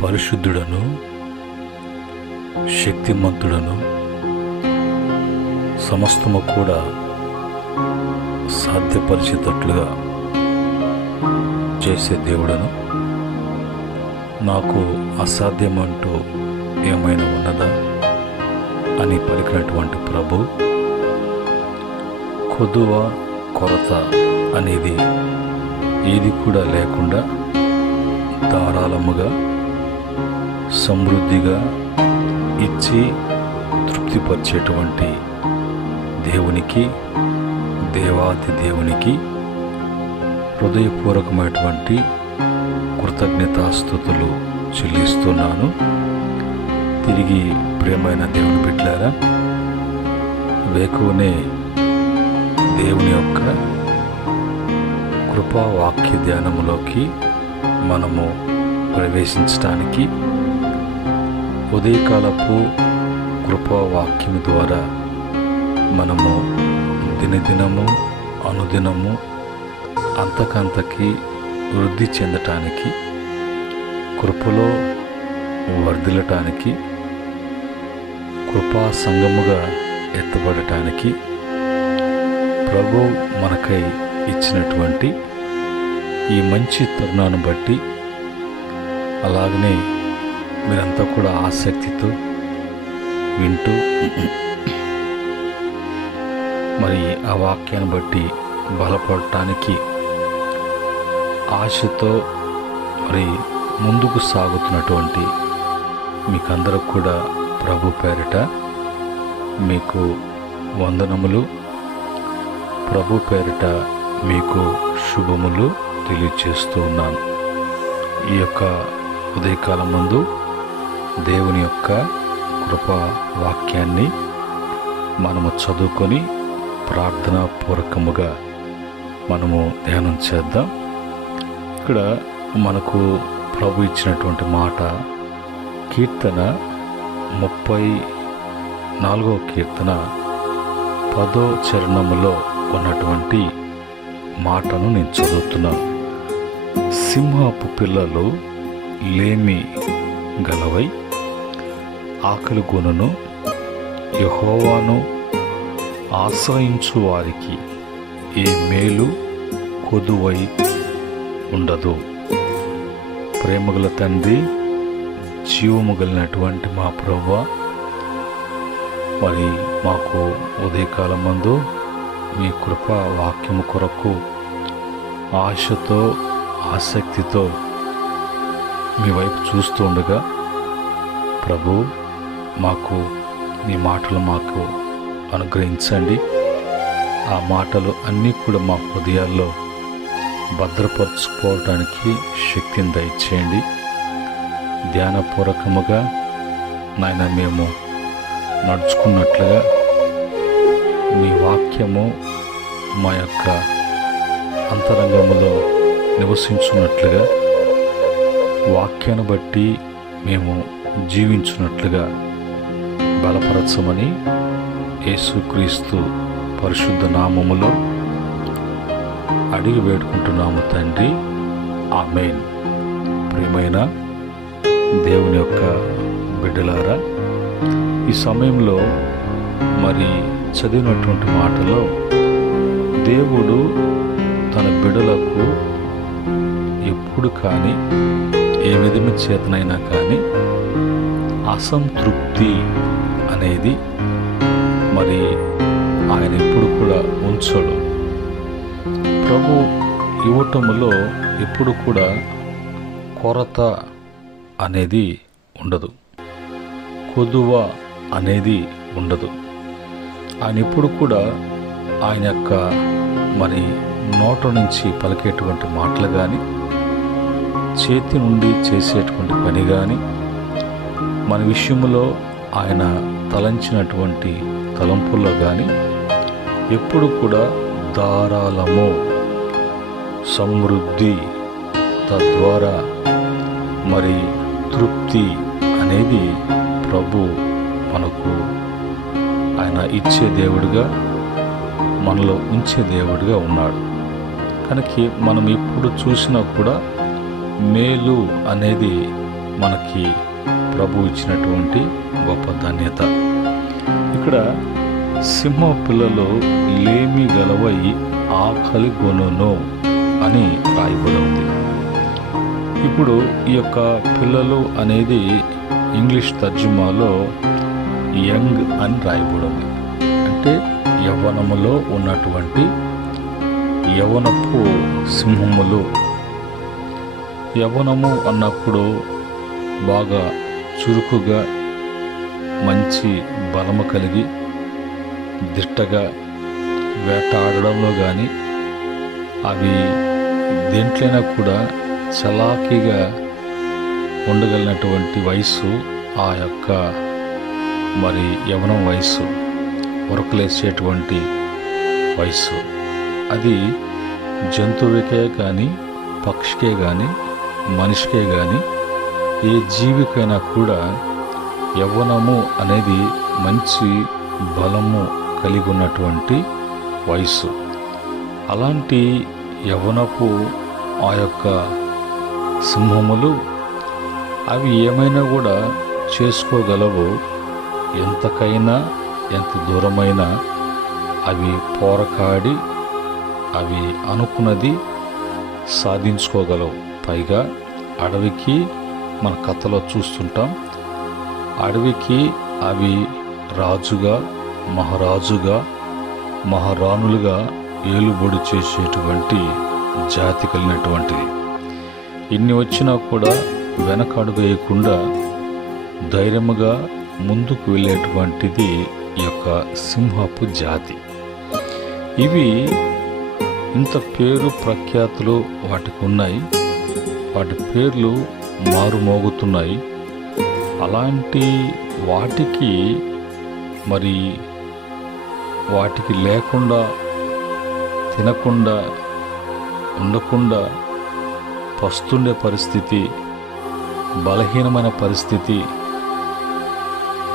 పరిశుద్ధుడను శక్తిమంతుడను సమస్తము కూడా సాధ్యపరిచేటట్లుగా చేసే దేవుడను, నాకు అసాధ్యమంటూ ఏమైనా ఉన్నదా అని పలికినటువంటి ప్రభు, కొదువ కొరత అనేది ఏది కూడా లేకుండా ధారాళముగా సమృద్ధిగా ఇచ్చి తృప్తిపరిచేటువంటి దేవునికి, దేవాతి దేవునికి హృదయపూర్వకమైనటువంటి కృతజ్ఞతాస్తుతులు చెల్లిస్తున్నాను. తిరిగి ప్రియమైన దేవుని బిడ్డలారా, వేకువనే దేవుని యొక్క కృపా వాక్య ధ్యానములోకి మనము ప్రవేశించడానికి ఉదయకాలపు కృపా వాక్యం ద్వారా మనము దినదినము అనుదినము అంతకంతకి వృద్ధి చెందటానికి, కృపలో వర్ధిల్లటానికి, కృపా సంగముగా ఎత్తబడటానికి ప్రభు మనకై ఇచ్చినటువంటి ఈ మంచి తరుణాన్ని బట్టి, అలాగనే మీరంతా కూడా ఆసక్తితో వింటూ మరి ఆ వాక్యాన్ని బట్టి బలపడటానికి ఆశతో మరి ముందుకు సాగుతున్నటువంటి మీకందరూ కూడా ప్రభు పేరిట మీకు వందనములు, ప్రభు పేరిట మీకు శుభములు తెలియజేస్తూ ఉన్నాను. ఈ యొక్క ఉదయకాలం ముందు దేవుని యొక్క కృపా వాక్యాన్ని మనము చదువుకొని ప్రార్థనాపూర్వకముగా మనము ధ్యానం చేద్దాం. ఇక్కడ మనకు ప్రభు ఇచ్చినటువంటి మాట కీర్తన 34వ కీర్తన 10వ చరణములో ఉన్నటువంటి మాటను నేను చదువుతున్నాను. సింహపు పిల్లలు లేమి గలవై ఆకలి గొనును, యెహోవాను ఆశ్రయించు వారికి ఏ మేలు కొదువై ఉండదు. ప్రేమగల తండ్రి, జీవము కలిగినటువంటి మా ప్రభువా, మరి మాకు ఉదయకాలం మందు మీ కృపా వాక్యము కొరకు ఆశతో ఆసక్తితో మీ వైపు చూస్తూ ఉండగా ప్రభు, మాకు మీ మాటలు మాకు అనుగ్రహించండి. ఆ మాటలు అన్నీ కూడా మా హృదయాల్లో భద్రపరచుకోవడానికి శక్తిని దయచేయండి. ధ్యానపూర్వకముగా నాయన మేము నడుచుకున్నట్లుగా మీ వాక్యము మా యొక్క అంతరంగములో నివసించున్నట్లుగా, వాక్యాన్ని బట్టి మేము జీవించున్నట్లుగా బలపరచమని యేసుక్రీస్తు పరిశుద్ధ నామములో అడిగి వేడుకుంటున్నాము తండ్రి, ఆమేన్. ప్రియమైన దేవుని యొక్క బిడ్డలారా, ఈ సమయంలో మరి చదివినటువంటి మాటలో దేవుడు తన బిడ్డలకు ఎప్పుడు కానీ ఏ విధమైన చేతనైనా కానీ అసంతృప్తి అనేది మరి ఆయన ఎప్పుడు కూడా ఉంచడు. ప్రభు ఇవ్వటములో ఎప్పుడు కూడా కొరత అనేది ఉండదు, కొదువ అనేది ఉండదు. ఆయన ఎప్పుడు కూడా ఆయన యొక్క మరి నోట నుంచి పలికేటువంటి మాటలు కానీ, చేతి నుండి చేసేటువంటి పని కానీ, మన విషయంలో ఆయన తలంచినటువంటి తలంపుల్లో కానీ ఎప్పుడు కూడా ధారాళము, సమృద్ధి, తద్వారా మరి తృప్తి అనేది ప్రభు మనకు ఆయన ఇచ్చే దేవుడిగా, మనలో ఉంచే దేవుడిగా ఉన్నాడు. కనుక మనం ఎప్పుడు చూసినా కూడా మేలు అనేది మనకి ప్రభు ఇచ్చినటువంటి గొప్ప ధన్యత. ఇక్కడ సింహ పిల్లలు లేమి గలవై ఆకలి గొనును అని రాయబడి ఉంది. ఇప్పుడు ఈ యొక్క పిల్లలు అనేది ఇంగ్లీష్ తర్జుమాలో యంగ్ అని రాయబడి ఉంది. అంటే యవ్వనములో ఉన్నటువంటి యవ్వనపు సింహములు. యవ్వనము అన్నప్పుడు బాగా చురుకుగా, మంచి బలము కలిగి, దిట్టగా వేటాడడంలో కానీ, అవి దేంట్లైనా కూడా చలాకీగా ఉండగలిగినటువంటి వయస్సు ఆ యొక్క యవ్వనం వయస్సు, ఉరకలేసేటువంటి వయస్సు. అది జంతువులకే కానీ, పక్షికే కానీ, మనిషికే కానీ, ఏ జీవికైనా కూడా యవ్వనము అనేది మంచి బలము కలిగి ఉన్నటువంటి వయస్సు. అలాంటి యవ్వనపు ఆ యొక్క సింహములు అవి ఏమైనా కూడా చేసుకోగలవు. ఎంతకైనా, ఎంత దూరమైనా అవి పోరాడి అవి అనుకున్నది సాధించుకోగలవు. పైగా అడవికి మన కథలో చూస్తుంటాం, అడవికి అవి రాజుగా, మహారాజుగా, మహారాణులుగా ఏలుబడి చేసేటువంటి జాతి కలిగినటువంటిది. ఇన్ని వచ్చినా కూడా వెనకడుగు వేయకుండా ధైర్యముగా ముందుకు వెళ్ళేటువంటిది ఈ యొక్క సింహపు జాతి. ఇవి ఇంత పేరు ప్రఖ్యాతులు వాటికి ఉన్నాయి, వాటి పేర్లు మారుమోగుతున్నాయి. అలాంటి వాటికి వాటికి లేకుండా, తినకుండా, ఉండకుండా పస్తుండే పరిస్థితి, బలహీనమైన పరిస్థితి,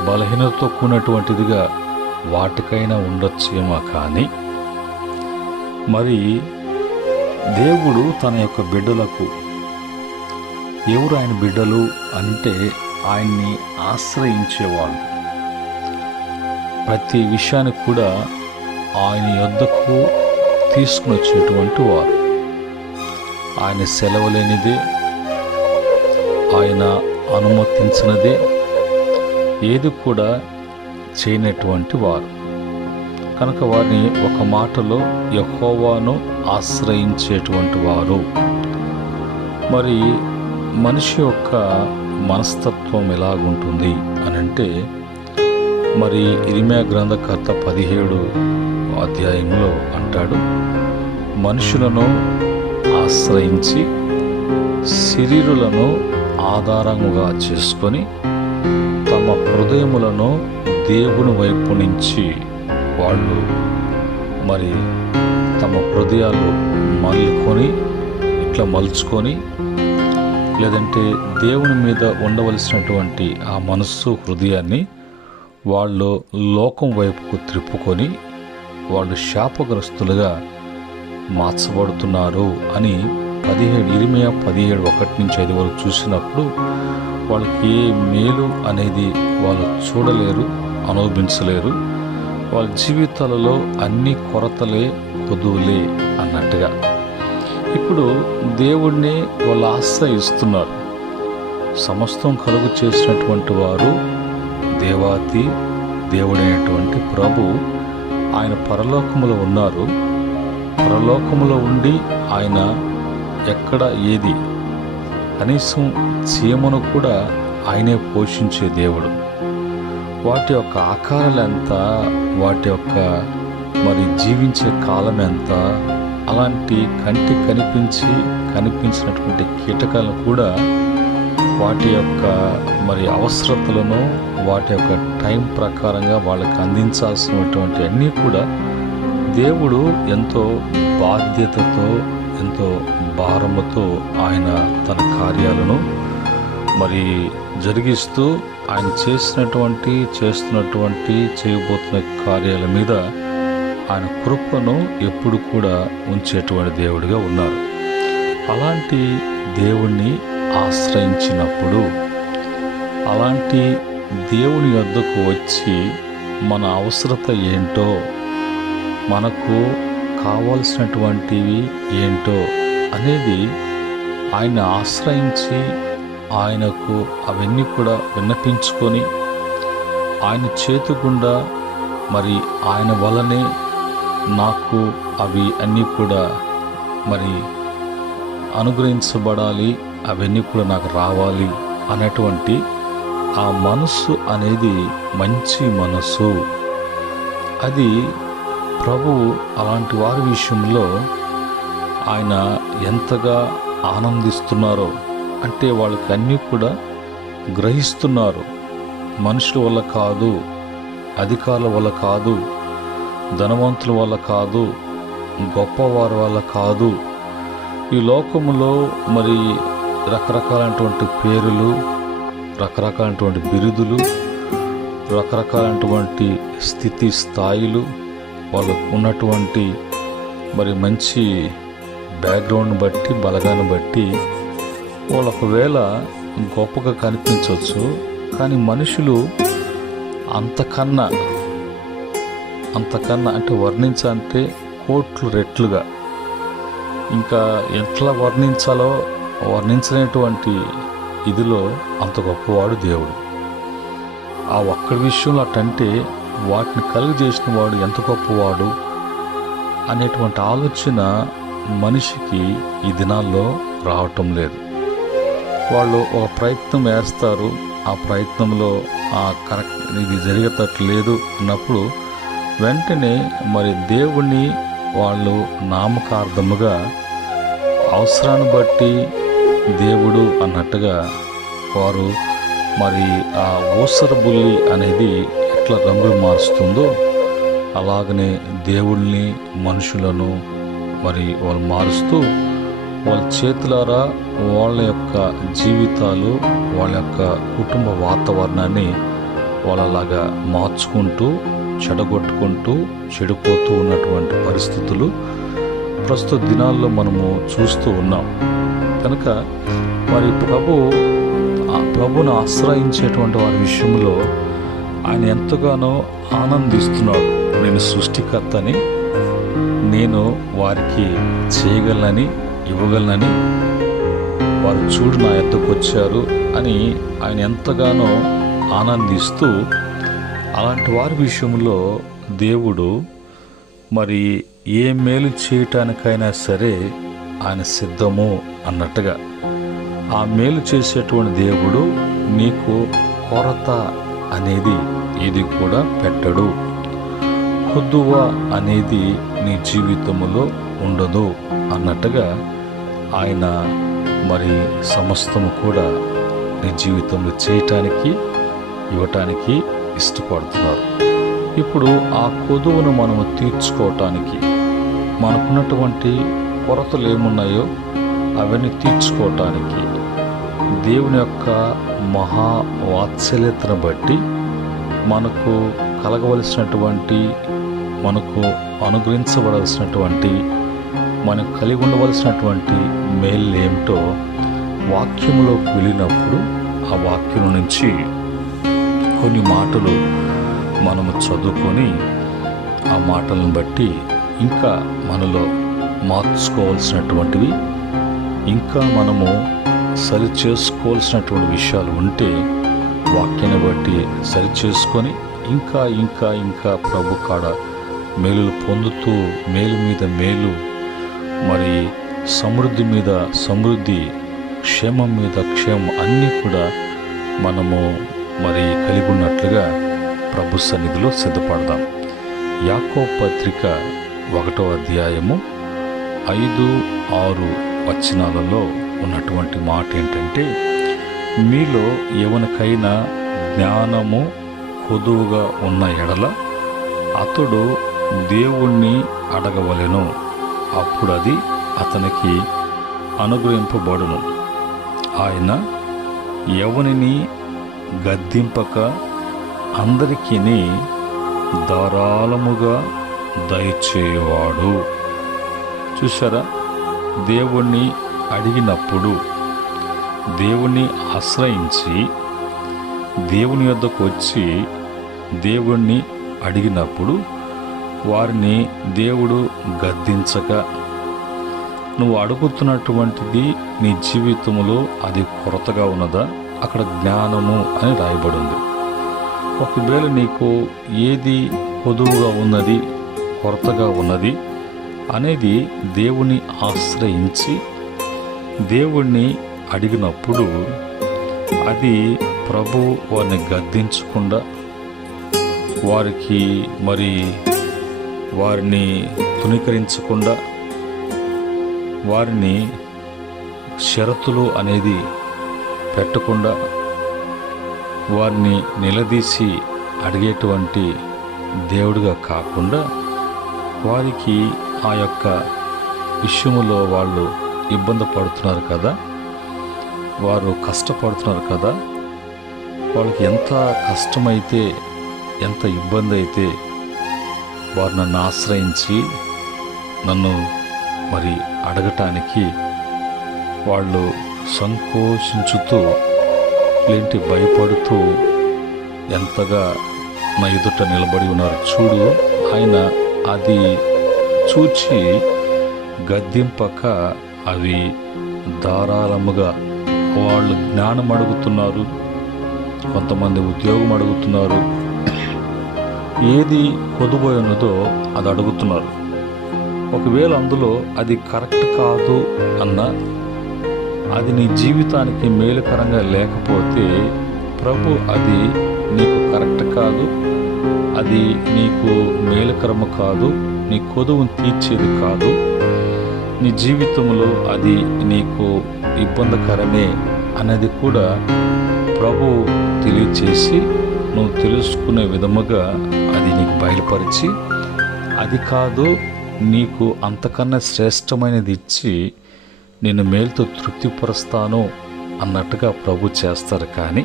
బలహీనతతో కూడినటువంటిదిగా వాటికైనా ఉండొచ్చేమో. కానీ దేవుడు తన యొక్క బిడ్డలకు, ఎవరు ఆయన బిడ్డలు అంటే ఆయన్ని ఆశ్రయించేవాళ్ళు, ప్రతి విషయానికి కూడా ఆయన యొద్దకు తీసుకుని వచ్చేటువంటి వారు, ఆయన సెలవులేనిదే, ఆయన అనుమతించినదే ఏది కూడా చేయనటువంటి వారు కనుక వారిని ఒక మాటలో యెహోవాను ఆశ్రయించేటువంటి వారు. మనిషి యొక్క మనస్తత్వం ఎలాగుంటుంది అనంటే, ఇర్మీయా గ్రంథకర్త 17 అధ్యాయంలో అంటాడు, మనుషులను ఆశ్రయించి శరీరులను ఆధారముగా చేసుకొని తమ హృదయములను దేవుని వైపు నుంచి వాళ్ళు తమ హృదయాలు మలుచుకొని లేదంటే దేవుని మీద ఉండవలసినటువంటి ఆ మనస్సు, హృదయాన్ని వాళ్ళు లోకం వైపుకు త్రిప్పుకొని వాళ్ళు శాపగ్రస్తులుగా మార్చబడుతున్నారు అని ఇర్మీయా 17:1-5 వరకు చూసినప్పుడు వాళ్ళకి ఏ మేలు అనేది వాళ్ళు చూడలేరు, అనుభవించలేరు. వాళ్ళ జీవితాలలో అన్ని కొరతలే, కొదువులే అన్నట్టుగా. ఇప్పుడు దేవుణ్ణి వాళ్ళు ఆశ్రయిస్తున్నారు. సమస్తం కలుగు చేసినటువంటి వారు దేవాతి దేవుడైనటువంటి ప్రభు ఆయన పరలోకములో ఉన్నారు. పరలోకములో ఉండి ఆయన ఎక్కడ ఏది కనీసం చీమను కూడా ఆయనే పోషించే దేవుడు. వాటి యొక్క ఆకారాలు ఎంత, వాటి యొక్క జీవించే కాలం ఎంత, అలాంటి కంటికి కనిపించినటువంటి కీటకాలను కూడా వాటి యొక్క అవసరతలను, వాటి యొక్క టైం ప్రకారంగా వాళ్ళకి అందించాల్సినటువంటి అన్నీ కూడా దేవుడు ఎంతో బాధ్యతతో, ఎంతో భారముతో ఆయన తన కార్యాలను జరిగిస్తూ ఆయన చేస్తున్నటువంటి చేయబోతున్న కార్యాల మీద ఆయన కృపను ఎప్పుడు కూడా ఉంచేటువంటి దేవుడిగా ఉన్నారు. అలాంటి దేవుణ్ణి ఆశ్రయించినప్పుడు అలాంటి దేవుని యొద్దకు వచ్చి మన అవసరత ఏంటో, మనకు కావాల్సినటువంటివి ఏంటో అనేది ఆయన ఆశ్రయించి ఆయనకు అవన్నీ కూడా విన్నపించుకొని ఆయన చేతి గుండా మరి ఆయన వలనే నాకు అవి అన్నీ కూడా మరి అనుగ్రహించబడాలి, అవన్నీ కూడా నాకు రావాలి అనేటువంటి ఆ మనస్సు అనేది మంచి మనస్సు. అది ప్రభువు అలాంటి వారి విషయంలో ఆయన ఎంతగా ఆనందిస్తున్నారో, అంటే వాళ్ళకి అన్నీ కూడా గ్రహిస్తున్నారు. మనుషుల వల్ల కాదు, అధికారుల వల్ల కాదు, ధనవంతుల వల్ల కాదు, గొప్పవారి వల్ల కాదు. ఈ లోకములో మరి రకరకాలైనటువంటి పేరులు, రకరకాలైనటువంటి బిరుదులు, రకరకాలైనటువంటి స్థితి స్థాయిలు, వాళ్ళకు ఉన్నటువంటి మరి మంచి బ్యాక్గ్రౌండ్ని బట్టి, బలగాన్ని బట్టి వాళ్ళు ఒకవేళ గొప్పగా కనిపించవచ్చు. కానీ మనుషులు అంతకన్నా అంటే వర్ణించాలంటే కోట్లు రెట్లుగా, ఇంకా ఎట్లా వర్ణించాలో వర్ణించలేనటువంటి ఇదిలో అంత గొప్పవాడు దేవుడు. ఆ ఒక్కడి విషయంలో అటంటే వాటిని కలుగజేసిన వాడు ఎంత గొప్పవాడు అనేటువంటి ఆలోచన మనిషికి ఈ దినాల్లో రావటం లేదు. వాళ్ళు ఒక ప్రయత్నం వేస్తారు, ఆ ప్రయత్నంలో కరెక్ట్ ఇది జరిగేటట్లేదు అన్నప్పుడు వెంటనే మరి దేవుణ్ణి వాళ్ళు నామకార్థముగా అవసరాన్ని బట్టి దేవుడు అన్నట్టుగా వారు మరి ఆ ఊసరబుల్లి అనేది ఎట్లా రంగులు మారుస్తుందో అలాగనే దేవుళ్ళని, మనుషులను మరి వాళ్ళు మారుస్తూ వాళ్ళ చేతులారా వాళ్ళ యొక్క జీవితాలు, వాళ్ళ యొక్క కుటుంబ వాతావరణాన్ని వాళ్ళలాగా మార్చుకుంటూ, చెడగొట్టుకుంటూ, చెడిపోతూ ఉన్నటువంటి పరిస్థితులు ప్రస్తుత దినాల్లో మనము చూస్తూ ఉన్నాం. కనుక మరి ప్రభువును ఆశ్రయించేటువంటి వారి విషయంలో ఆయన ఎంతగానో ఆనందిస్తున్నాడు. నేను సృష్టికర్తని, నేను వారికి చేయగలనని, ఇవ్వగలనని, వారు చూడు నా యొద్దకు వచ్చారు అని ఆయన ఎంతగానో ఆనందిస్తూ అలాంటి వారి విషయంలో దేవుడు మరి ఏ మేలు చేయటానికైనా సరే ఆయన సిద్ధము అన్నట్టుగా ఆ మేలు చేసేటువంటి దేవుడు నీకు కొరత అనేది ఏది కూడా పెట్టడు, కొద్దువ అనేది నీ జీవితంలో ఉండదు అన్నట్టుగా ఆయన మరి సమస్తము కూడా నీ జీవితంలో చేయటానికి, ఇవ్వటానికి ఇష్టపడుతున్నారు. ఇప్పుడు ఆ కొదువును మనము తీర్చుకోవటానికి, మనకున్నటువంటి కొరతలు ఏమున్నాయో అవన్నీ తీర్చుకోవటానికి దేవుని యొక్క మహా వాత్సల్యతను బట్టి మనకు కలగవలసినటువంటి, మనకు అనుగ్రహించబడాల్సినటువంటి, మనకు కలిగి ఉండవలసినటువంటి మేలు ఏమిటో వాక్యంలోకి వెళ్ళినప్పుడు ఆ వాక్యం నుంచి కొన్ని మాటలు మనము చదువుకొని ఆ మాటలను బట్టి ఇంకా మనలో మార్చుకోవాల్సినటువంటివి, ఇంకా మనము సరి చేసుకోవాల్సినటువంటి విషయాలు ఉంటే వాక్యాన్ని బట్టి సరి చేసుకొని ఇంకా ఇంకా ఇంకా ప్రభు కాడ మేలులు పొందుతూ, మేలు మీద మేలు, మరి సమృద్ధి మీద సమృద్ధి, క్షేమం మీద క్షేమం అన్నీ కూడా మనము మరి కలిగి ఉన్నట్లుగా ప్రభు సన్నిధిలో సిద్ధపడదాం. యాకోబు పత్రిక 1వ అధ్యాయము 5-6 వచనాలలో ఉన్నటువంటి మాట ఏంటంటే, మీలో ఎవరికైనా జ్ఞానము కొదువుగా ఉన్న ఎడల అతడు దేవుణ్ణి అడగవలెను, అప్పుడు అది అతనికి అనుగ్రహింపబడును. ఆయన ఎవనిని గద్దింపక అందరికీ ధారాళముగా దయచేవాడు. చూసారా, దేవుణ్ణి అడిగినప్పుడు, దేవుణ్ణి ఆశ్రయించి దేవుని యొద్దకు వచ్చి దేవుణ్ణి అడిగినప్పుడు వారిని దేవుడు గద్దించక, నువ్వు అడుగుతున్నటువంటిది నీ జీవితంలో అది కొరతగా ఉన్నదా, అక్కడ జ్ఞానము అని రాయబడి ఉంది. ఒకవేళ నీకు ఏది పొదువుగా ఉన్నది, కొరతగా ఉన్నది అనేది దేవుని ఆశ్రయించి దేవుణ్ణి అడిగినప్పుడు అది ప్రభు వారిని గద్దించకుండా, వారిని తునీకరించకుండా, వారిని షరతులు అనేది పెట్టకుండా, వారిని నిలదీసి అడిగేటువంటి దేవుడిగా కాకుండా, వారికి ఆ యొక్క విషయములో వాళ్ళు ఇబ్బంది పడుతున్నారు కదా, వారు కష్టపడుతున్నారు కదా, వాళ్ళకి ఎంత కష్టమైతే, ఎంత ఇబ్బంది అయితే వారు నన్ను ఆశ్రయించి నన్ను అడగటానికి వాళ్ళు సంకోచించుతూ లేంటి భయపడుతూ ఎంతగా నా ఎదుట నిలబడి ఉన్నారు చూడు. ఆయన అది చూచి గద్దింపక అవి ధారాళముగా వాళ్ళు జ్ఞానం అడుగుతున్నారు, కొంతమంది ఉద్యోగం అడుగుతున్నారు, ఏది కొదుబోయి ఉన్నదో అది అడుగుతున్నారు. ఒకవేళ అందులో అది కరెక్ట్ కాదు అన్నా, అది నీ జీవితానికి మేలుకరంగా లేకపోతే ప్రభు అది నీకు కరెక్ట్ కాదు, అది నీకు మేలుకరము కాదు, నీ కొదువును తీర్చేది కాదు, నీ జీవితంలో అది నీకు ఇబ్బందికరమే అనేది కూడా ప్రభు తెలియచేసి నువ్వు తెలుసుకునే విధముగా అది నీకు బయలుపరిచి, అది కాదు నీకు అంతకన్నా శ్రేష్టమైనది ఇచ్చి నేను మేలుతో తృప్తిపరుస్తాను అన్నట్టుగా ప్రభు చేస్తారు. కానీ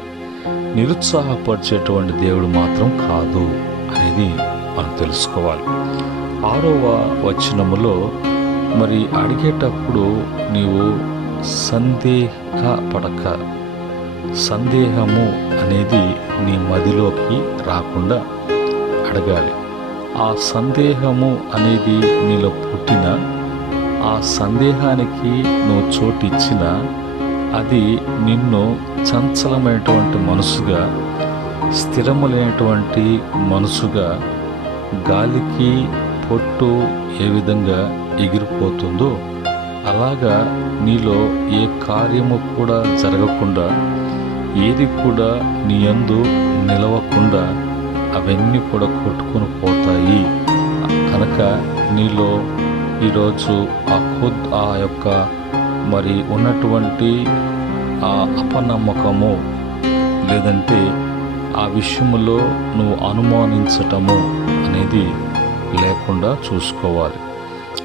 నిరుత్సాహపరిచేటువంటి దేవుడు మాత్రం కాదు అనేది మనం తెలుసుకోవాలి. 6వ వచనములో అడిగేటప్పుడు నీవు సందేహపడక, సందేహము అనేది నీ మదిలోకి రాకుండా అడగాలి. ఆ సందేహము అనేది నీలో పుట్టిన, ఆ సందేహానికి నువ్వు చోటు ఇచ్చిన, అది నిన్ను చంచలమైనటువంటి మనసుగా, స్థిరము లేనటువంటి మనసుగా, గాలికి పొట్టు ఏ విధంగా ఎగిరిపోతుందో అలాగా నీలో ఏ కార్యము కూడా జరగకుండా, ఏది కూడా నీ యందు నిలవకుండా అవన్నీ కూడా కొట్టుకొని పోతాయి. కనుక నీలో ఈరోజు ఆ యొక్క ఉన్నటువంటి ఆ అపనమ్మకము, లేదంటే ఆ విషయంలో నువ్వు అనుమానించటము అనేది లేకుండా చూసుకోవాలి.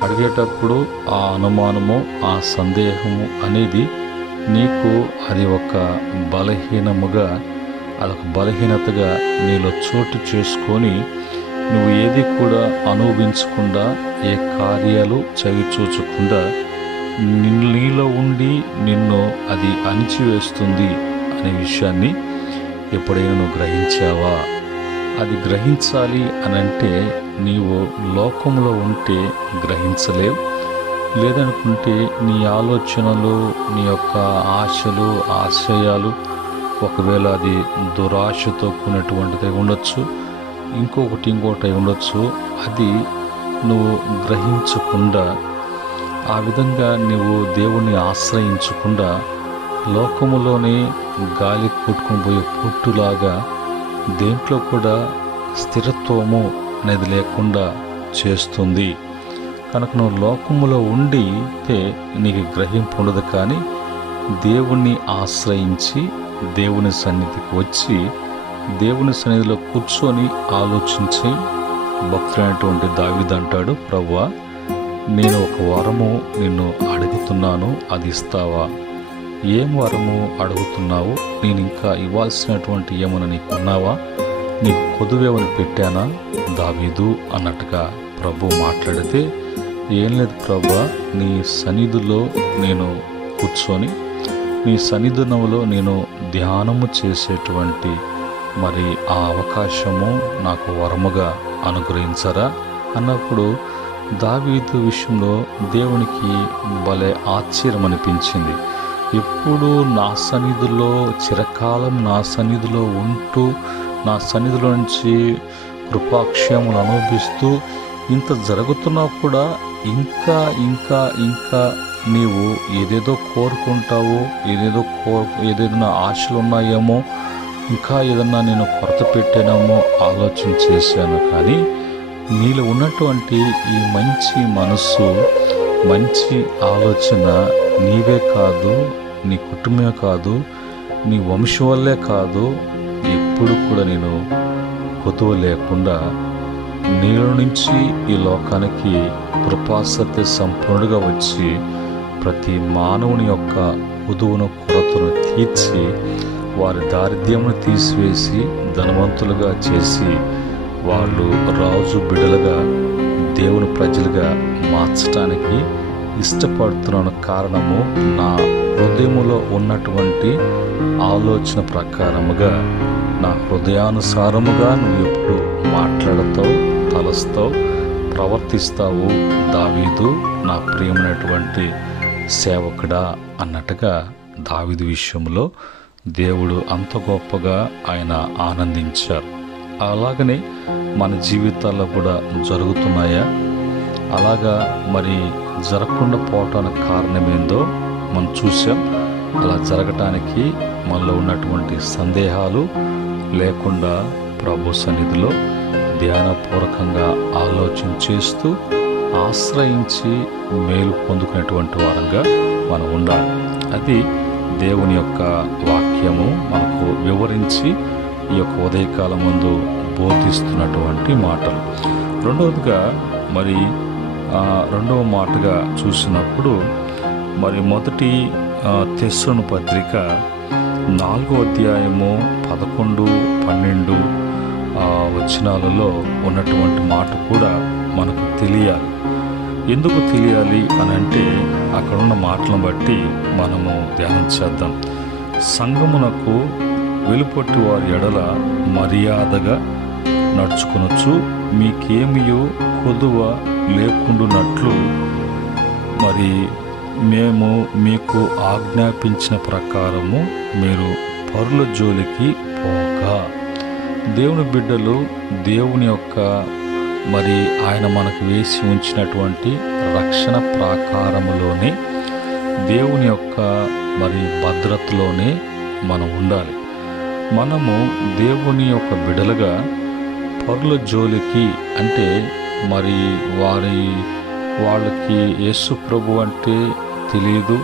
అడిగేటప్పుడు ఆ అనుమానము, ఆ సందేహము అనేది నీకు అది ఒక బలహీనముగా, అదొక బలహీనతగా నీలో చోటు చేసుకొని నువ్వు ఏది కూడా అనుభవించకుండా, ఏ కార్యాలు చవిచూచకుండా నీలో ఉండి నిన్ను అది అణిచివేస్తుంది అనే విషయాన్ని ఎప్పుడైనా నువ్వు గ్రహించావా? అది గ్రహించాలి అనంటే నీవు లోకంలో ఉంటే గ్రహించలేవు. లేదనుకుంటే నీ ఆలోచనలు, నీ యొక్క ఆశలు, ఆశయాలు ఒకవేళ అది దురాశతో కూడినటువంటిది ఉండొచ్చు, ఇంకొకటి ఉండొచ్చు. అది నువ్వు గ్రహించకుండా, ఆ విధంగా నువ్వు దేవుణ్ణి ఆశ్రయించకుండా లోకములోనే గాలి కొట్టుకొని పోయే పుట్టులాగా దేంట్లో కూడా స్థిరత్వము అనేది లేకుండా చేస్తుంది. కనుక నువ్వు లోకములో ఉండితే నీకు గ్రహింపు ఉండదు. కానీ దేవుణ్ణి ఆశ్రయించి దేవుని సన్నిధికి వచ్చి దేవుని సన్నిధిలో కూర్చొని ఆలోచించి భక్తుడైనటువంటి దావీదు అంటాడు, ప్రభువా, నేను ఒక వరము నిన్ను అడుగుతున్నాను, అది ఇస్తావా? ఏం వరము అడుగుతున్నావు? నేను ఇంకా ఇవ్వాల్సినటువంటి ఏమన్నా నీకు ఉన్నావా? నీకు కొదువేమని పెట్టానా దావీదు అన్నట్టుగా ప్రభు మాట్లాడితే, ఏం లేదు ప్రభువా, నీ సన్నిధిలో నేను కూర్చొని నీ సన్నిధానంలో నేను ధ్యానము చేసేటువంటి మరి ఆ అవకాశము నాకు వరముగా అనుగ్రహించరా అన్నప్పుడు దావీదు విషయంలో దేవునికి భలే ఆశ్చర్యం అనిపించింది. ఎప్పుడు నా సన్నిధిలో చిరకాలం నా సన్నిధిలో ఉంటూ నా సన్నిధిలో నుంచి కృపాక్షేమలు అనుభవిస్తూ ఇంత జరుగుతున్నా కూడా ఇంకా ఇంకా ఇంకా నీవు ఏదేదో కోరుకుంటావో ఏదేదో ఆశలు ఉన్నాయేమో, ఇంకా ఏదన్నా నేను కొరత పెట్టానేమో ఆలోచన చేశాను. కానీ నీలో ఉన్నటువంటి ఈ మంచి మనస్సు, మంచి ఆలోచన నీవే కాదు, నీ కుటుంబమే కాదు, నీ వంశం వల్లే కాదు, ఎప్పుడు కూడా నేను కొదువ లేకుండా నీలో నుంచి ఈ లోకానికి కృపాసత్య సంపూర్ణుడిగా వచ్చి ప్రతి మానవుని యొక్క కొదువును కొరతను తీర్చి వారి దారిద్ర్యమును తీసివేసి ధనవంతులుగా చేసి వాళ్ళు రాజు బిడ్డలుగా దేవుని ప్రజలుగా మార్చడానికి ఇష్టపడుతున్నాను. కారణము నా హృదయములో ఉన్నటువంటి ఆలోచన ప్రకారముగా నా హృదయానుసారముగా నువ్వు ఎప్పుడు మాట్లాడతావు, తలస్తావు, ప్రవర్తిస్తావు దావీదు నా ప్రియమైనటువంటి సేవకుడా అన్నట్టుగా దావీదు విషయంలో దేవుడు అంత గొప్పగా ఆయన ఆనందించారు. అలాగనే మన జీవితాల్లో కూడా జరుగుతున్నాయా? అలాగా మరి జరగకుండా పోవటానికి కారణమేందో మనం చూసాం. అలా జరగటానికి మనలో ఉన్నటువంటి సందేహాలు లేకుండా ప్రభు సన్నిధిలో ధ్యానపూర్వకంగా ఆలోచన చేస్తూ ఆశ్రయించి మేలు పొందుకునేటువంటి వారంగా మనం ఉండాలి. అది దేవుని యొక్క వాక్యము మనకు వివరించి ఈ యొక్క ఉదయకాలం ముందు బోధిస్తున్నటువంటి మాటలు. రెండవదిగా మరి రెండవ మాటగా చూసినప్పుడు మరి మొదటి తెస్సలోను పత్రిక 4వ అధ్యాయము 11, 12 వచనాలలో ఉన్నటువంటి మాట కూడా మనకు తెలియాలి. ఎందుకు తెలియాలి అని అంటే అక్కడున్న మాటలను బట్టి మనము ధ్యానం చేద్దాం. సంఘమునకు వెలుపట్టి వారి ఎడల మర్యాదగా నడుచుకొనొచ్చు, మీకేమియో కొదువ లేకుండునట్లు మరి మేము మీకు ఆజ్ఞాపించిన ప్రకారము మీరు పరుల జోలికి పోగా. దేవుని బిడ్డలు దేవుని యొక్క మరి ఆయన మనకు వేసి ఉంచినటువంటి రక్షణ ప్రాకారములోనే, దేవుని యొక్క మరి భద్రతలోనే మనం ఉండాలి. మనము దేవుని యొక్క బిడ్డలుగా పరుల జోలికి అంటే మరి వాళ్ళకి యేసు ప్రభు అంటే తెలియదు,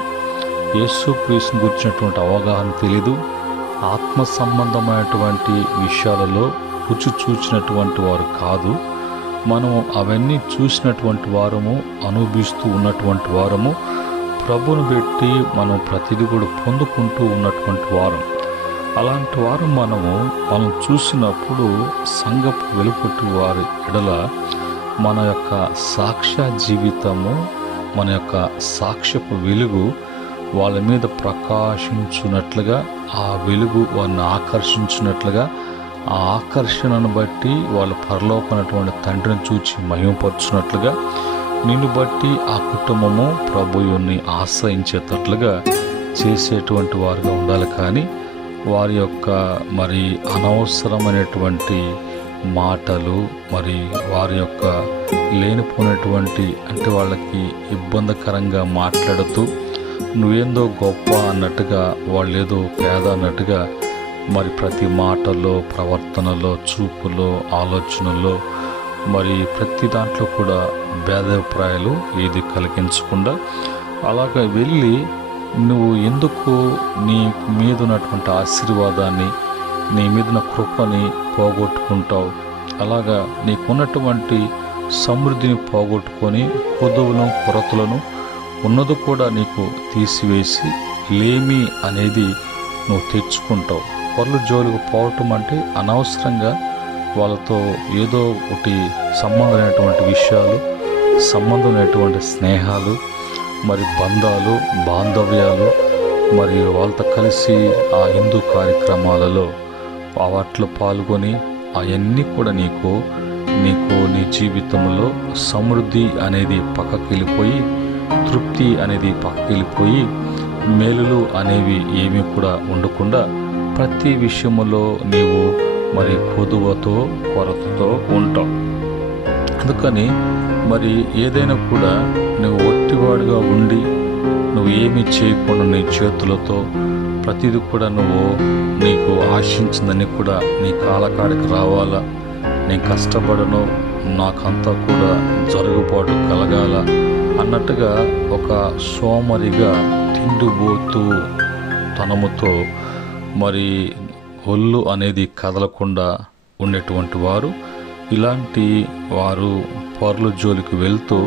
యేసు క్రీస్తుని గురించినటువంటి అవగాహన తెలియదు, ఆత్మ సంబంధమైనటువంటి విషయాలలో రుచి చూచినటువంటి వారు కాదు. మనం అవన్నీ చూసినటువంటి వారము, అనుభవిస్తూ ఉన్నటువంటి వారము, ప్రభువును పెట్టి మనం ప్రతిదీ కూడా పొందుకుంటూ ఉన్నటువంటి వారం. అలాంటి వారు మనం చూసినప్పుడు సంఘపు వెలుపటి వారి ఎడల మన యొక్క సాక్ష్య జీవితము, మన యొక్క సాక్ష్యపు వెలుగు వాళ్ళ మీద ప్రకాశించున్నట్లుగా, ఆ వెలుగు వారిని ఆకర్షించినట్లుగా, ఆ ఆకర్షణను బట్టి వాళ్ళు పరలోకమైనటువంటి తండ్రిని చూచి మహిమపరుచున్నట్లుగా, నిన్ను బట్టి ఆ కుటుంబము ప్రభువుని ఆశ్రయించేటట్లుగా చేసేటువంటి వారుగా ఉండాలి. కానీ వారి యొక్క మరి అనవసరమైనటువంటి మాటలు, మరి వారి యొక్క లేనిపోయినటువంటి అంటే వాళ్ళకి ఇబ్బందికరంగా మాట్లాడుతూ నువ్వేందో గొప్ప అన్నట్టుగా, వాళ్ళేదో పేద అన్నట్టుగా మరి ప్రతి మాటల్లో, ప్రవర్తనలో, చూపులో, ఆలోచనల్లో మరి ప్రతి దాంట్లో కూడా భేదాభిప్రాయాలు ఏది కలిగించకుండా అలాగా వెళ్ళి నువ్వు ఎందుకు నీ మీద ఉన్నటువంటి ఆశీర్వాదాన్ని, నీ మీద కృపని పోగొట్టుకుంటావు? అలాగా నీకున్నటువంటి సమృద్ధిని పోగొట్టుకొని కొదువులను, కొరతలను ఉన్నది కూడా నీకు తీసివేసి లేమి అనేది నువ్వు తెచ్చుకుంటావు. పరుల జోలికి పోవటం అంటే అనవసరంగా వాళ్ళతో ఏదో ఒకటి సంబంధమైనటువంటి విషయాలు, సంబంధమైనటువంటి స్నేహాలు, మరి బంధాలు, బాంధవ్యాలు, మరి వాళ్ళతో కలిసి ఆ హిందూ కార్యక్రమాలలో వాటిలో పాల్గొని అవన్నీ కూడా నీకు నీ జీవితంలో సమృద్ధి అనేది పక్కకి వెళ్ళిపోయి, తృప్తి అనేది పక్కకి వెళ్ళిపోయి, మేలులు అనేవి ఏమీ కూడా ఉండకుండా ప్రతి విషయంలో నీవు మరి కొదువతో కొరతతో ఉంటావు. అందుకని మరి ఏదైనా కూడా నువ్వు ఒట్టివాడుగా ఉండి నువ్వు ఏమీ చేయకుండా నీ చేతులతో ప్రతిదీ కూడా నీకు ఆశించిందని కూడా నీ కాలకాడికి రావాలా, నేను కష్టపడను, నాకంతా కూడా జరుగుబాటు కలగాల అన్నట్టుగా ఒక సోమరిగా తిండిపోతూ తనముతో మరి ఒళ్ళు అనేది కదలకుండా ఉండేటువంటి వారు, ఇలాంటి వారు పరుల జోలికి వెళ్తూ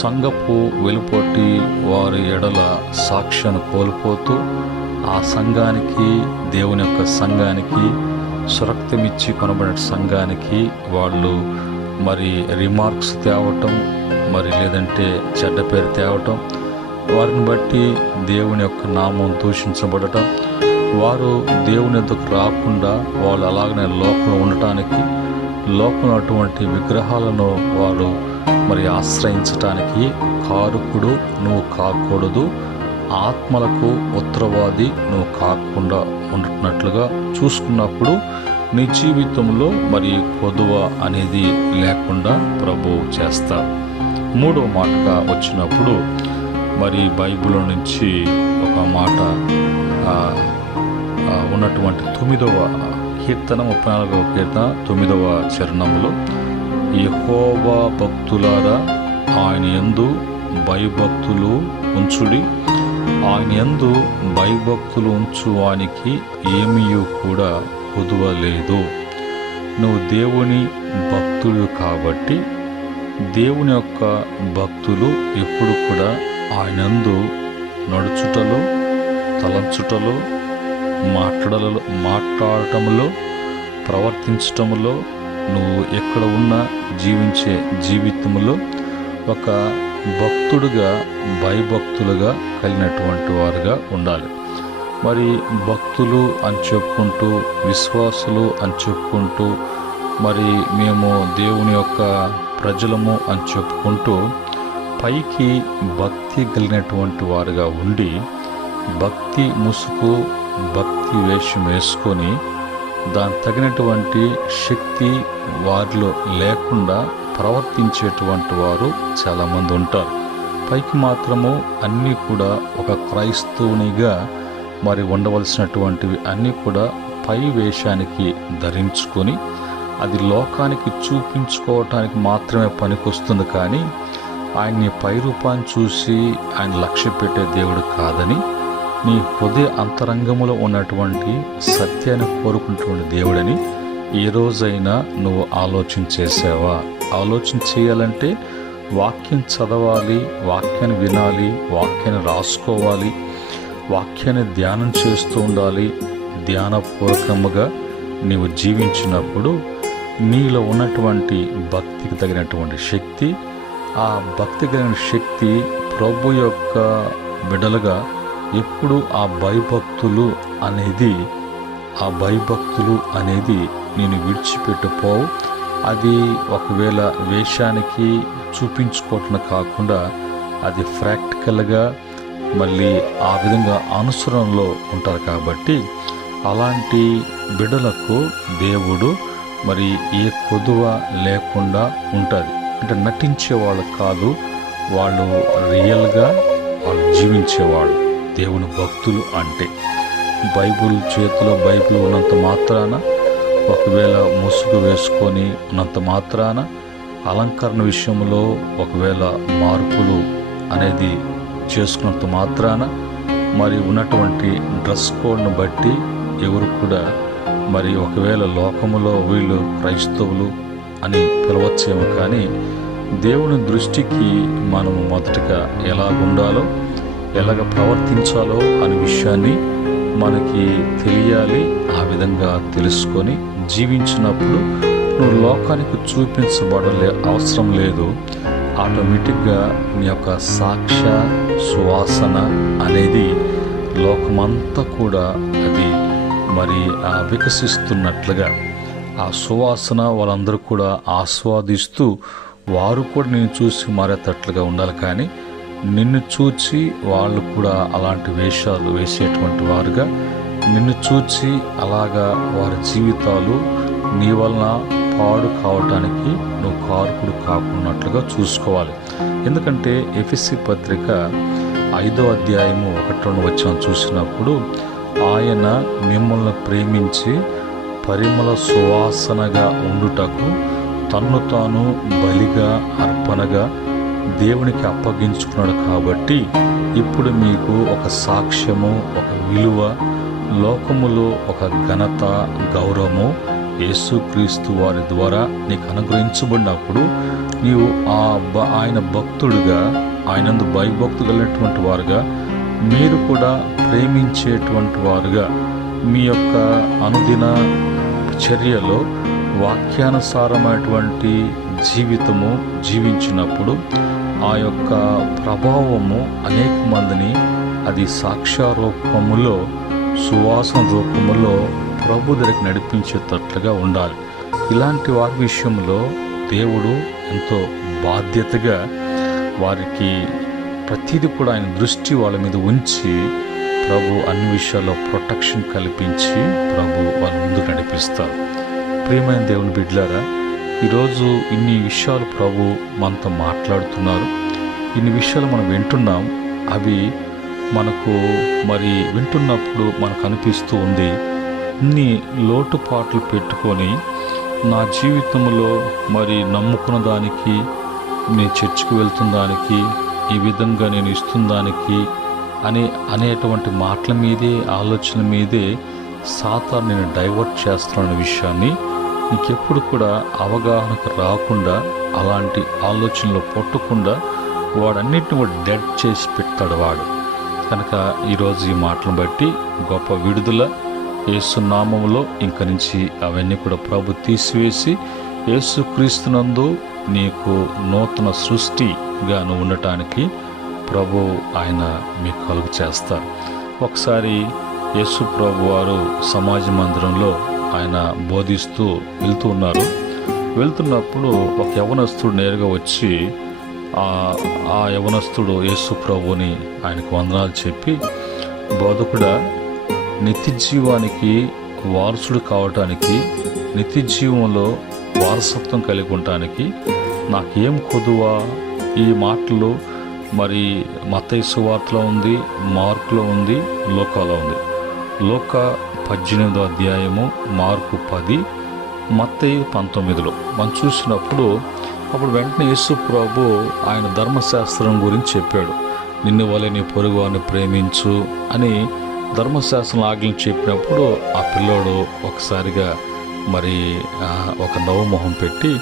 సంఘపు వెలుపటి వారి ఎడల సాక్ష్యాన్ని కోల్పోతూ ఆ సంఘానికి, దేవుని యొక్క సంఘానికి, సురక్తమిచ్చి కొనబడిన సంఘానికి వాళ్ళు మరి రిమార్క్స్ తేవటం, మరి లేదంటే చెడ్డ పేరు తేవటం, వారిని బట్టి దేవుని యొక్క నామం దూషించబడటం, వారు దేవుని ఎదుకు రాకుండా వాళ్ళు అలాగనే లోకంలో ఉండటానికి, లోకంలో అటువంటి విగ్రహాలను వారు మరి ఆశ్రయించటానికి కారుకుడు నువ్వు కాకూడదు, ఆత్మలకు ఉత్తరవాది నువ్వు కాకుండా ఉంటున్నట్లుగా చూసుకున్నప్పుడు నీ జీవితంలో మరి కొదువ అనేది లేకుండా ప్రభువు చేస్తారు. మూడవ మాటగా వచ్చినప్పుడు మరి బైబిల్ నుంచి ఒక మాట ఉన్నటువంటి 9వ కీర్తన 34వ కీర్తన 9వ చరణంలో, యెహోవా భక్తులారా ఆయన యందు భయభక్తులు ఉంచుడి, ఆయన యందు భయభక్తులు ఉంచువానికి ఏమీ కూడా కొదువ లేదు. నువ్వు దేవుని భక్తులు కాబట్టి దేవుని యొక్క భక్తులు ఎప్పుడు కూడా ఆయనందు నడుచుటలో, తలంచుటలో, మాట్లాడటంలో, ప్రవర్తించటంలో, నువ్వు ఎక్కడ ఉన్నా జీవించే జీవితంలో ఒక భక్తుడుగా, భయభక్తులుగా కలిగినటువంటి వారుగా ఉండాలి. మరి భక్తులు అని చెప్పుకుంటూ, విశ్వాసులు అని చెప్పుకుంటూ, మరి మేము దేవుని యొక్క ప్రజలము అని చెప్పుకుంటూ పైకి భక్తి కలిగినటువంటి వారుగా ఉండి భక్తి ముసుగు, భక్తి వేషం వేసుకొని దాని తగినటువంటి శక్తి వారిలో లేకుండా ప్రవర్తించేటువంటి వారు చాలామంది ఉంటారు. పైకి మాత్రము అన్నీ కూడా ఒక క్రైస్తవునిగా మరి ఉండవలసినటువంటివి అన్నీ కూడా పై వేషానికి ధరించుకొని అది లోకానికి చూపించుకోవటానికి మాత్రమే పనికొస్తుంది. కానీ ఆయన్ని పై రూపాన్ని చూసి ఆయన లక్ష్య పెట్టే దేవుడు కాదని, నీ హృదయ అంతరంగములో ఉన్నటువంటి సత్యాన్ని కోరుకున్నటువంటి దేవుడని ఏ రోజైనా నువ్వు ఆలోచన చేసావా? ఆలోచన చేయాలంటే వాక్యం చదవాలి, వాక్యాన్ని వినాలి, వాక్యాన్ని రాసుకోవాలి, వాక్యాన్ని ధ్యానం చేస్తూ ఉండాలి. ధ్యానపూర్వకముగా నీవు జీవించినప్పుడు నీలో ఉన్నటువంటి భక్తికి తగినటువంటి శక్తి, ఆ భక్తి కలిగిన శక్తి ప్రభు యొక్క బిడ్డలుగా ఎప్పుడు ఆ భయభక్తులు అనేది నేను విడిచిపెట్టుపోవు. అది ఒకవేళ వేషానికి చూపించుకోవటం కాకుండా అది ప్రాక్టికల్గా మళ్ళీ ఆ విధంగా అనుసరణలో ఉంటారు. కాబట్టి అలాంటి బిడ్డలకు దేవుడు మరి ఏ కొదువ లేకుండా ఉంటుంది. అంటే నటించేవాళ్ళు కాదు, వాళ్ళు రియల్గా వాళ్ళు జీవించేవాళ్ళు దేవుని భక్తులు. అంటే బైబిల్ చేతిలో బైబిల్ ఉన్నంత మాత్రాన, ఒకవేళ ముసుగు వేసుకొని ఉన్నంత మాత్రాన, అలంకరణ విషయంలో ఒకవేళ మార్పులు అనేది చేసుకున్నంత మాత్రాన, మరి ఉన్నటువంటి డ్రెస్ కోడ్ను బట్టి ఎవరు కూడా మరి ఒకవేళ లోకములో వీళ్ళు క్రైస్తవులు అని పిలవచ్చేమో, కానీ దేవుని దృష్టికి మనము మొదటగా ఎలాగుండాలో, ఎలాగ ప్రవర్తించాలో అనే విషయాన్ని మనకి తెలియాలి. ఆ విధంగా తెలుసుకొని జీవించినప్పుడు నువ్వు లోకానికి చూపించబడలే అవసరం లేదు. ఆటోమేటిక్గా నీ యొక్క సాక్ష్య సువాసన అనేది లోకమంతా కూడా అది మరి వికసిస్తున్నట్లుగా ఆ సువాసన వాళ్ళందరూ కూడా ఆస్వాదిస్తూ వారు కూడా నిన్ను చూసి మారేటట్లుగా ఉండాలి. కానీ నిన్ను చూచి వాళ్ళు కూడా అలాంటి వేషాలు వేసేటువంటి వారుగా, నిన్ను చూచి అలాగా వారి జీవితాలు నీ వలన పాడు కావటానికి నువ్వు కారకుడు కాకున్నట్లుగా చూసుకోవాలి. ఎందుకంటే ఎఫెసీ పత్రిక 5వ అధ్యాయము 1-2 వచనం చూసినప్పుడు, ఆయన మిమ్మల్ని ప్రేమించి పరిమళ సువాసనగా ఉండుటకు తన్ను తాను బలిగా అర్పణగా దేవునికి అప్పగించుకున్నాడు. కాబట్టి ఇప్పుడు మీకు ఒక సాక్ష్యము, ఒక విలువ, లోకములో ఒక ఘనత, గౌరవము యేసుక్రీస్తు వారి ద్వారా నీకు అనుగ్రహించబడినప్పుడు నీవు ఆయన భక్తుడిగా, ఆయనందు భయభక్తు కలిగినటువంటి వారుగా, మీరు కూడా ప్రేమించేటువంటి వారుగా మీ యొక్క అనుదిన చర్యలో వాక్యానుసారమైనటువంటి జీవితము జీవించినప్పుడు ఆ యొక్క ప్రభావము అనేక మందిని అది సాక్ష్యారూపములో, సువాసన రూపములో ప్రభు దగ్గరికి నడిపించేటట్లుగా ఉండాలి. ఇలాంటి వారి విషయంలో దేవుడు ఎంతో బాధ్యతగా వారికి ప్రతిదీ కూడా ఆయన దృష్టి వాళ్ళ మీద ఉంచి ప్రభు అన్ని విషయాల్లో ప్రొటెక్షన్ కల్పించి ప్రభు వాళ్ళ ముందు నడిపిస్తారు. ప్రియమైన దేవుని బిడ్డలారా, ఈరోజు ఇన్ని విషయాలు ప్రభు మనతో మాట్లాడుతున్నారు. ఇన్ని విషయాలు మనం వింటున్నాం. అవి మనకు మరి వింటున్నప్పుడు మనకు అనిపిస్తూ ఉంది, ఇన్ని లోటుపాట్లు పెట్టుకొని నా జీవితంలో మరి నమ్ముకున్న దానికి, నేను చర్చికి వెళ్తున్న దానికి, ఈ విధంగా నేను ఇస్తున్న దానికి అనేటువంటి మాటల మీదే, ఆలోచన మీదే సాతాను నేను డైవర్ట్ చేస్తున్న విషయాన్ని నీకెప్పుడు కూడా అవగాహనకు రాకుండా, అలాంటి ఆలోచనలో పట్టకుండా వాడన్నిటిని కూడా డెడ్ చేసి పెడతాడు వాడు. కనుక ఈరోజు ఈ మాటలను బట్టి గొప్ప విడుదల యేసు నామములో ఇంక నుంచి అవన్నీ కూడా ప్రభు తీసివేసి యేసుక్రీస్తునందు నీకు నూతన సృష్టిగా నువ్వు ఉండటానికి ప్రభు ఆయన మీకు కలుగు చేస్తారు. ఒకసారి యేసు ప్రభు వారు సమాజ మందిరంలో ఆయన బోధిస్తూ వెళ్తున్నప్పుడు ఒక యవనస్తుడు నేరుగా వచ్చి ఆ యవనస్తుడు యేసు ప్రభుని ఆయనకు వందనాలు చెప్పి, బోధకుడా, నిత్య జీవానికి వారసుడు కావటానికి, నిత్య జీవంలో వారసత్వం కలిగి ఉండటానికి నాకేం కొదువా? ఈ మాటలు మరి మత్తయి సువార్తలో ఉంది, మార్కులో ఉంది, లూకాలో ఉంది. లూకా 18వ అధ్యాయము, మార్కు 10, మత్తయి 19లో మనం చూసినప్పుడు అప్పుడు వెంటనే యేసు ప్రభు ఆయన ధర్మశాస్త్రం గురించి చెప్పాడు. నిన్ను వలె నీ పొరుగు వారిని ప్రేమించు అని ధర్మశాస్త్రం ఆజ్ఞలు చెప్పినప్పుడు ఆ పిల్లోడు ఒకసారిగా మరి ఒక నవ్వుమొహం పెట్టి,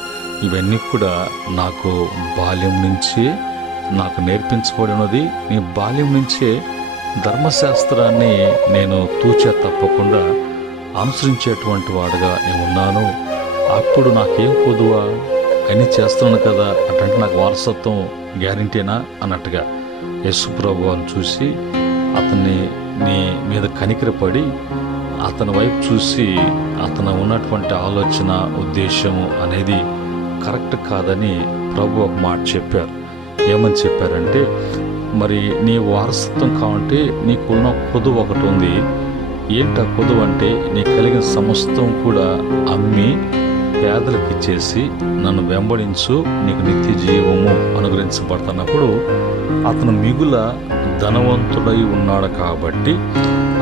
ఇవన్నీ కూడా నాకు బాల్యం నుంచే నాకు నేర్పించబడినది, నీ బాల్యం నుంచే ధర్మశాస్త్రాన్ని నేను తూచే తప్పకుండా అనుసరించేటువంటి వాడుగా నేను ఉన్నాను. అప్పుడు నాకేం కొదువా? అన్నీ చేస్తున్నాను కదా, అంటే నాకు వారసత్వం గ్యారంటీనా అన్నట్టుగా యేసు ప్రభువుని చూసి అతన్ని నీ మీద కనికరపడి అతని వైపు చూసి అతను ఉన్నటువంటి ఆలోచన, ఉద్దేశము అనేది కరెక్ట్ కాదని ప్రభు ఒక మాట చెప్పారు. ఏమని చెప్పారంటే, మరి నీ వారసత్వం కావంటే నీకున్న కొదువు ఒకటి ఉంది. ఏంటా కొదువు అంటే, నీ కలిగిన సమస్తం కూడా అమ్మి పేదలకు ఇచ్చేసి నన్ను వెంబడించు, నీకు నిత్య జీవము అనుగ్రహించబడుతున్నప్పుడు అతను మిగుల ధనవంతుడై ఉన్నాడు కాబట్టి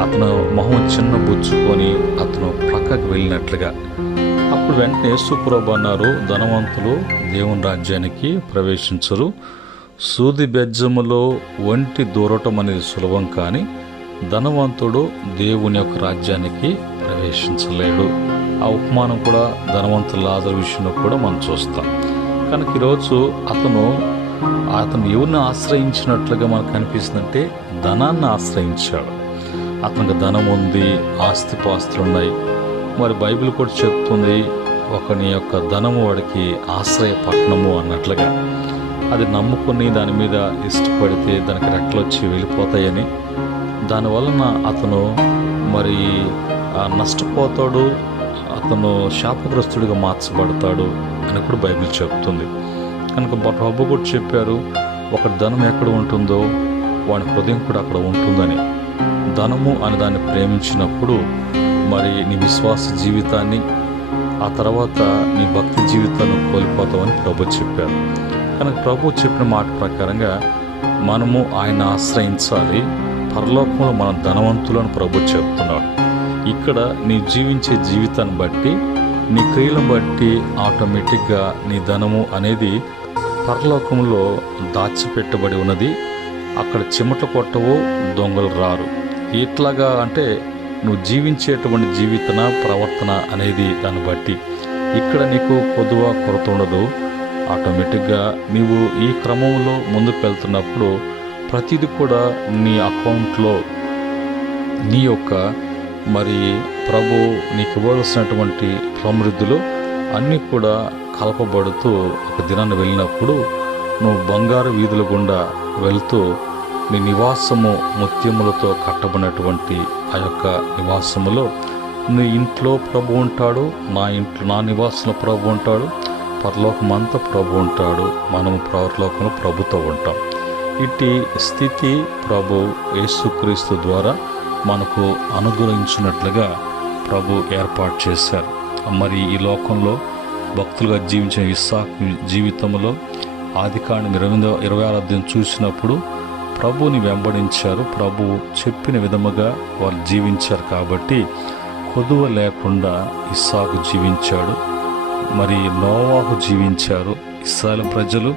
అతను మొహం చిన్న బుచ్చుకొని అతను ప్రక్కకు వెళ్ళినట్లుగా. అప్పుడు వెంటనే యేసు ప్రభువు అన్నారు, ధనవంతులు దేవుని రాజ్యానికి ప్రవేశించరు. సూది బెజ్జములో ఒంటి దూరటం అనేది సులభం, కానీ ధనవంతుడు దేవుని యొక్క రాజ్యానికి ప్రవేశించలేడు. ఆ ఉపమానం కూడా ధనవంతుల లాజరు విషయంలో కూడా మనం చూస్తాం. కనుక ఈరోజు అతను ఎవరిని ఆశ్రయించినట్లుగా మనకు కనిపిస్తుందంటే ధనాన్ని ఆశ్రయించాడు. అతనికి ధనం ఉంది, ఆస్తిపాస్తులు ఉన్నాయి. మరి బైబిల్ కూడా చెప్తుంది, ఒకని యొక్క ధనము వాడికి ఆశ్రయ పట్టణము అన్నట్లుగా. అది నమ్ముకుని దాని మీద ఇష్టపడితే దానికి రెక్కలు వచ్చి వెళ్ళిపోతాయని, దానివలన అతను మరి నష్టపోతాడు, అతను శాపగ్రస్తుడిగా మార్చబడతాడు అని కూడా బైబిల్ చెప్తుంది. కనుక ప్రభు కూడా చెప్పారు, ఒక ధనం ఎక్కడ ఉంటుందో వాడి హృదయం కూడా అక్కడ ఉంటుందని. ధనము అని దాన్ని ప్రేమించినప్పుడు మరి నీ విశ్వాస జీవితాన్ని, ఆ తర్వాత నీ భక్తి జీవితాన్ని కోల్పోతామని ప్రభు చెప్పారు. కనుక ప్రభు చెప్పిన మాట ప్రకారంగా మనము ఆయన ఆశ్రయించాలి. పరలోకంలో మన ధనవంతులను ప్రభు చెప్తున్నాడు. ఇక్కడ నీ జీవించే జీవితాన్ని బట్టి, నీ క్రియలను బట్టి ఆటోమేటిక్గా నీ ధనము అనేది పరలోకంలో దాచిపెట్టబడి ఉన్నది. అక్కడ చెమట కొట్టవు, దొంగలు రారు. ఎట్లాగా అంటే నువ్వు జీవించేటువంటి జీవితన ప్రవర్తన అనేది దాన్ని బట్టి ఇక్కడ నీకు కొద్దువ కొరత ఉండదు. ఆటోమేటిక్గా నీవు ఈ క్రమంలో ముందుకు వెళ్తున్నప్పుడు ప్రతిదీ కూడా నీ అకౌంట్లో నీ యొక్క మరి ప్రభు నీకు ఇవ్వాల్సినటువంటి సమృద్ధులు అన్నీ కూడా కలపబడుతూ ఒక దినాన్ని వెళ్ళినప్పుడు నువ్వు బంగారు వీధుల గుండా వెళ్తూ నీ నివాసము ముత్యములతో కట్టబడినటువంటి ఆ యొక్క నివాసములో నీ ఇంట్లో ప్రభు ఉంటాడు, నా నివాసంలో ప్రభు ఉంటాడు, పరలోకమంతా ప్రభు ఉంటాడు, మనము పరలోకంలో ప్రభుతో ఉంటాం. ఇట్టి స్థితి ప్రభు యేసుక్రీస్తు ద్వారా మనకు అనుగ్రహించినట్లుగా ప్రభు ఏర్పాటు చేశారు. మరి ఈ లోకంలో భక్తులుగా జీవించిన ఇస్సాకు జీవితంలో ఆదికాండం 26 చూసినప్పుడు ప్రభువుని వెంబడించారు. ప్రభు చెప్పిన విధముగా వారు జీవించారు కాబట్టి కొదువ లేకుండా ఇస్సాకు జీవించాడు. మరి నోవాహు జీవించారు. ఇశ్రాయేలు ప్రజలు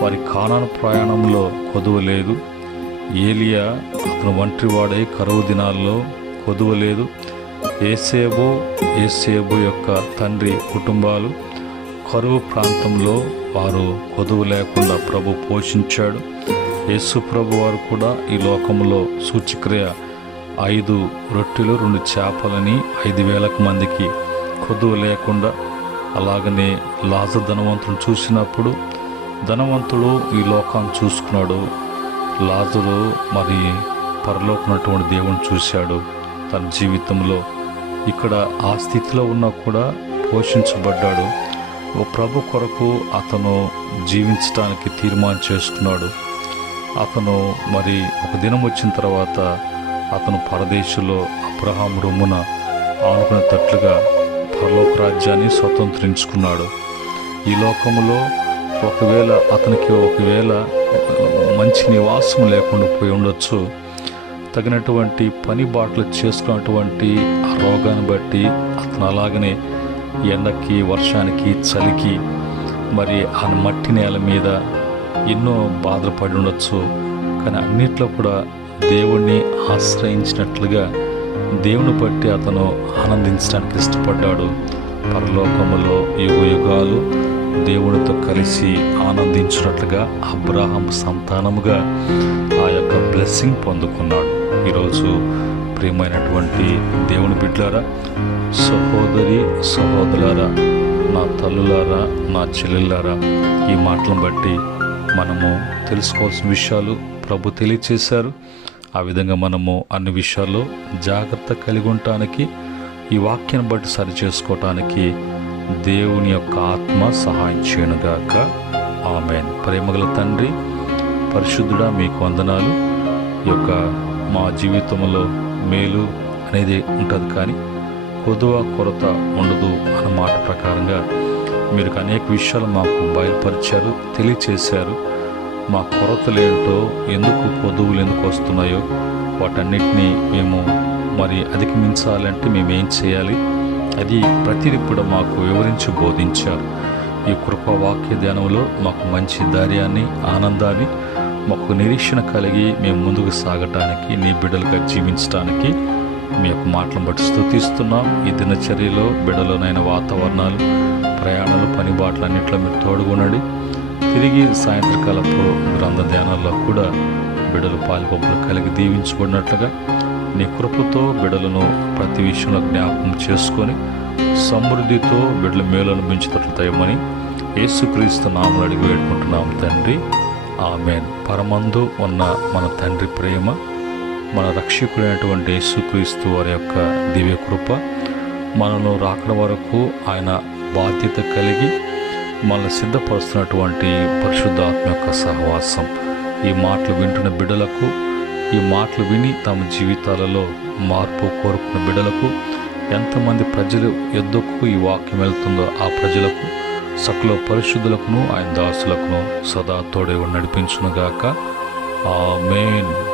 వారి కానాను ప్రయాణంలో కొదువ లేదు. ఏలియా అతను ఒంటరివాడై కరువు దినాల్లో కొదువ లేదు. ఏసేబు యొక్క తండ్రి కుటుంబాలు కరువు ప్రాంతంలో వారు కొదువ లేకుండా ప్రభు పోషించాడు. యేసు ప్రభు వారు కూడా ఈ లోకంలో సూచక్రియ 5 రొట్టెలు 2 చేపలని 5,000 మందికి కొదువ లేకుండా, అలాగనే లాజరు ధనవంతుడు చూసినప్పుడు ధనవంతుడు ఈ లోకాన్ని చూసుకున్నాడు. లాజరు మరి పరలోకమైనటువంటి దేవుని చూశాడు తన జీవితంలో. ఇక్కడ ఆ స్థితిలో ఉన్నా కూడా పోషించబడ్డాడు. ఓ ప్రభు కొరకు అతను జీవించడానికి తీర్మానం చేసుకున్నాడు. అతను మరి ఒక దినం వచ్చిన తర్వాత అతను పరదేశంలో అబ్రహాం రొమ్మున ఆనుకునే తట్లుగా పరలోక రాజ్యాన్ని స్వతంత్రించుకున్నాడు. ఈ లోకములో ఒకవేళ మంచి నివాసం లేకుండా పోయి ఉండొచ్చు. తగినటువంటి పని బాటలు చేసుకున్నటువంటి ఆ రోగాన్ని బట్టి అతను అలాగనే ఎండకి, వర్షానికి, చలికి మరి ఆ మట్టి నేల మీద ఎన్నో బాధలు పడి ఉండొచ్చు. కానీ అన్నిట్లో కూడా దేవుణ్ణి ఆశ్రయించినట్లుగా దేవుని బట్టి అతను ఆనందించడానికి ఇష్టపడ్డాడు. పరలోకములో యుగాలు దేవునితో కలిసి ఆనందించినట్లుగా అబ్రహాం సంతానముగా ఆ యొక్క బ్లెస్సింగ్ పొందుకున్నాడు. ఈరోజు ప్రియమైనటువంటి దేవుని బిడ్డలారా, సహోదరి సహోదరులారా, నా తల్లులారా, నా చెల్లెళ్ళారా, ఈ మాటలను బట్టి మనము తెలుసుకోవాల్సిన విషయాలు ప్రభు తెలియచేశారు. ఆ విధంగా మనము అన్ని విషయాల్లో జాగ్రత్త కలిగి ఉండటానికి, ఈ వాక్యాన్ని బట్టి సరి చేసుకోవటానికి దేవుని యొక్క ఆత్మ సహాయం చేయనుగాక. ఆమేన్. ప్రేమగల తండ్రి, పరిశుద్ధుడా, మీకు వందనాలు. ఈ యొక్క మా జీవితంలో మేలు అనేది ఉంటుంది, కానీ కొదువ కొరత ఉండదు అన్న మాట ప్రకారంగా మీరు అనేక విషయాలు మాకు బయలుపరిచారు, తెలియచేశారు. మా కొరతలేంటో, ఎందుకు కొదువులు ఎందుకు వస్తున్నాయో వాటన్నిటినీ మేము మరి అధిగమించాలంటే మేమేం చేయాలి, అది ప్రతిదీ కూడా మాకు వివరించి బోధించారు. ఈ కృపా వాక్య ధ్యానంలో మాకు మంచి ధైర్యాన్ని, ఆనందాన్ని, మాకు నిరీక్షణ కలిగి మేము ముందుకు సాగటానికి, నీ బిడ్డలుగా జీవించడానికి మీ యొక్క మాటలను బట్టి స్తుతిస్తున్నాం. ఈ దినచర్యలో బిడ్డలోనైన వాతావరణాలు, ప్రయాణాలు, పని బాటలు అన్నింటిలో మీరు తోడుగునండి. తిరిగి సాయంత్రకాలపు గ్రంథ ధ్యానాల్లో కూడా బిడ్డలు పాలుపంపులు కలిగి దీవించబడినట్లుగా నీ కృపతో బిడ్డలను ప్రతి విషయంలో జ్ఞాపకం చేసుకొని సమృద్ధితో బిడ్డల మేలు అనుభవించేటట్లు దయమని యేసుక్రీస్తు నామములో అడిగి వేడుకుంటున్నాం తండ్రి. ఆమేన్. పరమందు ఉన్న మన తండ్రి ప్రేమ, మన రక్షకుడైనటువంటి యేసుక్రీస్తు వారి యొక్క దివ్య కృప, మనలో రాకడ వరకు ఆయన బాధ్యత కలిగి మనల్ని సిద్ధపరుస్తున్నటువంటి పరిశుద్ధాత్మ యొక్క సహవాసం, ఈ మాటలు వింటున్న బిడ్డలకు, ఈ మాటలు విని తమ జీవితాలలో మార్పు కోరుకున్న బిడ్డలకు, ఎంతమంది ప్రజలు యొద్దకు ఈ వాక్యం వెళ్తుందో ఆ ప్రజలకు, సకల పరిశుద్ధులకును ఆయన దాసులకును సదా తోడే నడిపించునుగాక. ఆమేన్.